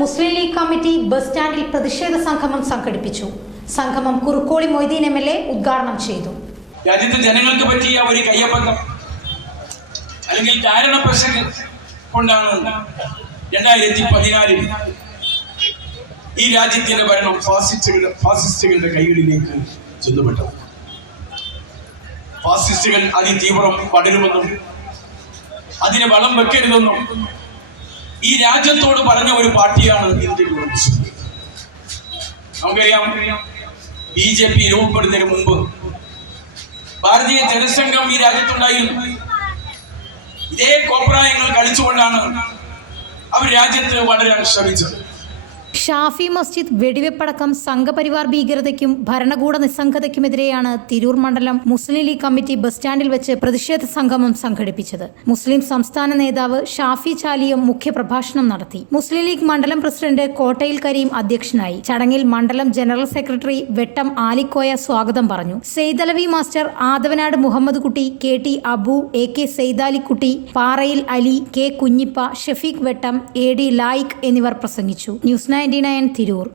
മുസ്ലിം league committee bus സ്റ്റാൻഡിൽ പ്രതിഷേധ സംഗമം സംഘടിപ്പിച്ചു. സംഗമം കുറുക്കോളി മൊയ്തീൻ MLA ഉദ്ഘാടനം ചെയ്തു. രാജ്യത്തെ ജനങ്ങൾക്ക് പറ്റിയ ഒരു കയ്യബദ്ധം അല്ലെങ്കിൽ കാരണപ്രസംഗം കൊണ്ടാണ് 2014 ഈ രാജ്യത്തിന്റെ ഭരണം ഫാസിസ്റ്റുകളുടെ കൈകളിലേക്ക് ചെന്നുപെട്ടത്. ഫാസിസ്റ്റുകൾ അതിതീവ്രം പടരുമെന്നും അതിന് വളം വെക്കരുതെന്നും ഈ രാജ്യത്തോട് പറഞ്ഞ ഒരു പാർട്ടിയാണ് ഇന്ത്യൻ കമ്മ്യൂണിസ്റ്റ്. നമുക്കറിയാം, BJP രൂപപ്പെടുന്നതിന് മുമ്പ് ഭാരതീയ ജനസംഘം ഈ രാജ്യത്തുണ്ടായിരുന്നു. ഇതേ കോപ്രായങ്ങൾ കളിച്ചുകൊണ്ടാണ് അവർ രാജ്യത്ത് വളരാൻ ശ്രമിച്ചത്. ഷാഫി മസ്ജിദ് വെടിവെപ്പടക്കം സംഘപരിവാർ ഭീകരതയ്ക്കും ഭരണകൂട നിസ്സംഗതയ്ക്കുമെതിരെയാണ് തിരൂർ മണ്ഡലം മുസ്ലിം ലീഗ് കമ്മിറ്റി ബസ് സ്റ്റാൻഡിൽ വെച്ച് പ്രതിഷേധ സംഗമം സംഘടിപ്പിച്ചത്. മുസ്ലിം സംസ്ഥാന നേതാവ് ഷാഫി ചാലിയം മുഖ്യപ്രഭാഷണം നടത്തി. മുസ്ലിം ലീഗ് മണ്ഡലം പ്രസിഡന്റ് കോട്ടയിൽ കരീം അധ്യക്ഷനായി. ചടങ്ങിൽ മണ്ഡലം ജനറൽ സെക്രട്ടറി വെട്ടം ആലിക്കോയ സ്വാഗതം പറഞ്ഞു. സെയ്തലവി മാസ്റ്റർ, ആദവനാട് മുഹമ്മദ് കുട്ടി, KT അബു, AK സെയ്താലിക്കുട്ടി, പാറയിൽ അലി, K കുഞ്ഞിപ്പ, ഷഫീഖ് വെട്ടം, AD ലായിക് എന്നിവർ പ്രസംഗിച്ചു. ന്യൂസ് 99 തിരൂർ.